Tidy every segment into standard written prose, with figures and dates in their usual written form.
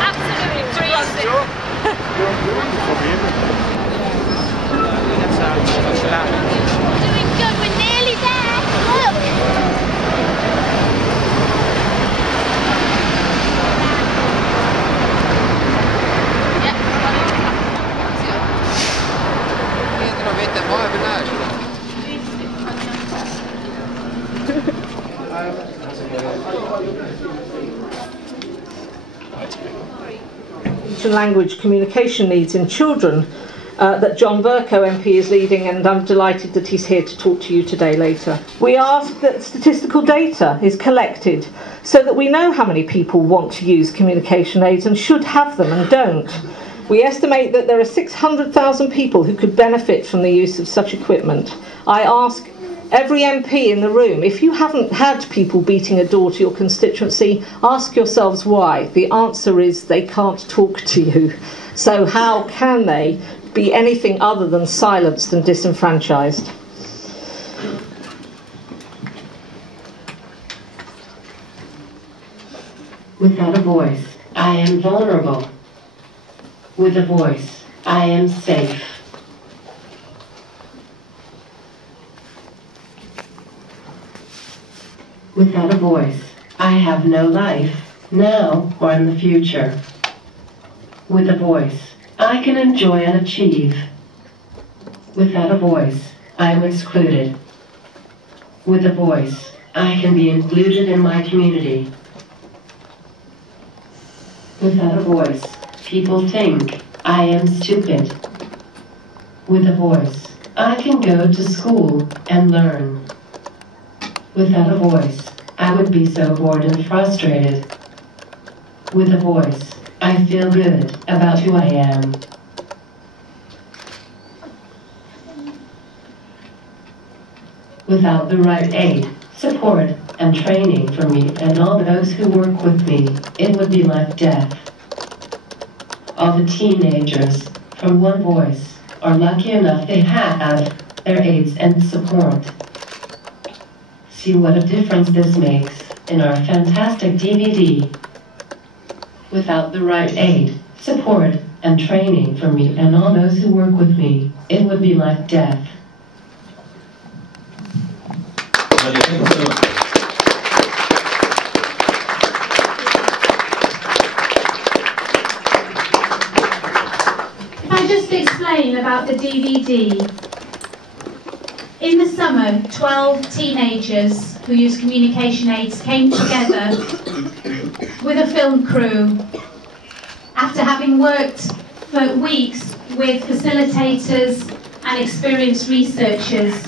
Absolutely freezing. Doing good, we're nearly there. Look. Speech and language communication needs in children that John Bercow MP is leading, and I'm delighted that he's here to talk to you today later. We ask that statistical data is collected so that we know how many people want to use communication aids and should have them and don't. We estimate that there are 600,000 people who could benefit from the use of such equipment. I ask every MP in the room, if you haven't had people beating a door to your constituency, ask yourselves why. The answer is they can't talk to you. So how can they be anything other than silenced and disenfranchised? Without a voice, I am vulnerable. With a voice, I am safe. Without a voice, I have no life, now or in the future. With a voice, I can enjoy and achieve. Without a voice, I am excluded. With a voice, I can be included in my community. Without a voice, people think I am stupid. With a voice, I can go to school and learn. Without a voice, I would be so bored and frustrated. With a voice, I feel good about who I am. Without the right aid, support, and training for me and all those who work with me, it would be like death. All the teenagers from One Voice are lucky enough they have their aids and support. See what a difference this makes in our fantastic DVD. Without the right aid, support, and training for me and all those who work with me, it would be like death. Nadia, thank you so much. Can I just explain about the DVD? In the summer, 12 teenagers who use communication aids came together with a film crew after having worked for weeks with facilitators and experienced researchers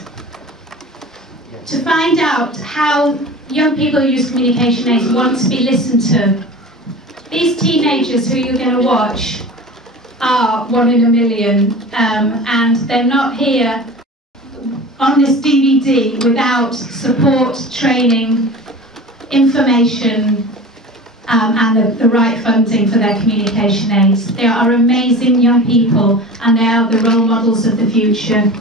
to find out how young people who use communication aids want to be listened to. These teenagers who you're going to watch are 1 in a million, and they're not here on this DVD without support, training, information, and the right funding for their communication aids. They are amazing young people, and they are the role models of the future.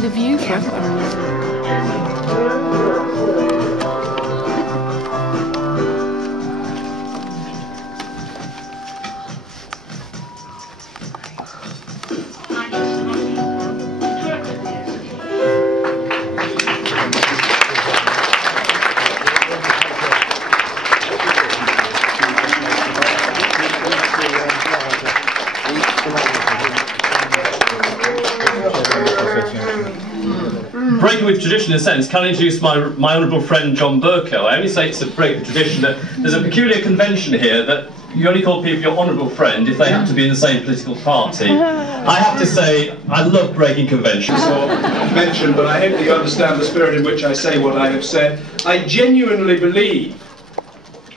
The view from breaking with tradition in a sense, can I introduce my honourable friend John Bercow? I only say it's a break with tradition that there's a peculiar convention here that you only call people your honourable friend if they have to be in the same political party. I have to say, I love breaking conventions. Mentioned, but I hope that you understand the spirit in which I say what I have said. I genuinely believe,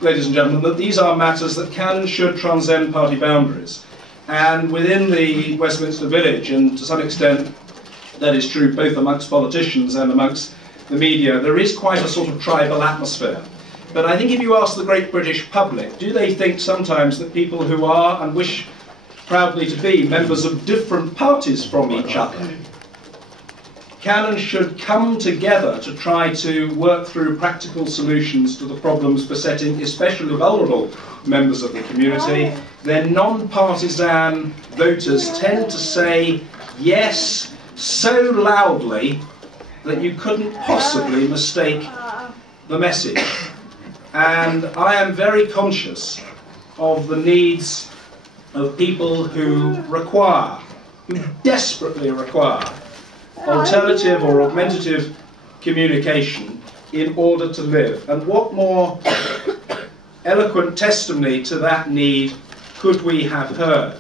ladies and gentlemen, that these are matters that can and should transcend party boundaries. And within the Westminster Village, and to some extent that is true both amongst politicians and amongst the media, there is quite a sort of tribal atmosphere. But I think if you ask the great British public, do they think sometimes that people who are and wish proudly to be members of different parties from each other can and should come together to try to work through practical solutions to the problems besetting especially vulnerable members of the community? Then non-partisan voters tend to say yes so loudly that you couldn't possibly mistake the message. And I am very conscious of the needs of people who desperately require alternative or augmentative communication in order to live. And what more eloquent testimony to that need could we have heard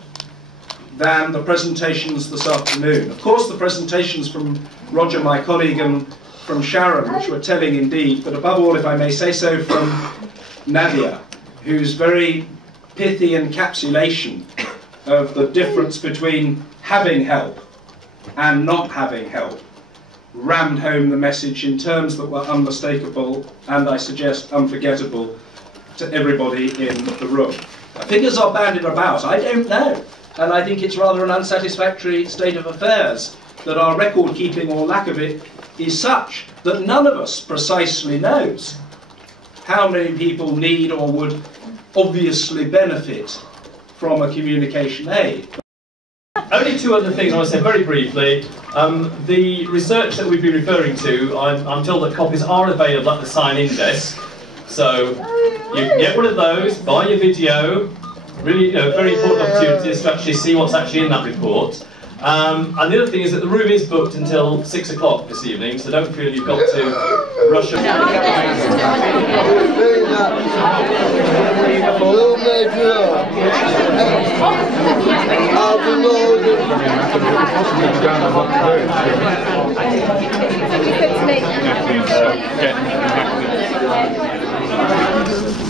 than the presentations this afternoon? Of course, the presentations from Roger, my colleague, and from Sharon, which were telling indeed, but above all, if I may say so, from Nadia, whose very pithy encapsulation of the difference between having help and not having help rammed home the message in terms that were unmistakable and, I suggest, unforgettable to everybody in the room. Figures are bandied about, I don't know, and I think it's rather an unsatisfactory state of affairs that our record keeping or lack of it is such that none of us precisely knows how many people need or would obviously benefit from a communication aid. Only two other things I want to say very briefly. The research that we've been referring to, I'm told that copies are available at the sign-in desk. So you can get one of those, buy your video. Really, very important opportunities to actually see what's actually in that report. And the other thing is that the room is booked until 6 o'clock this evening, so don't feel you've got to rush up. Get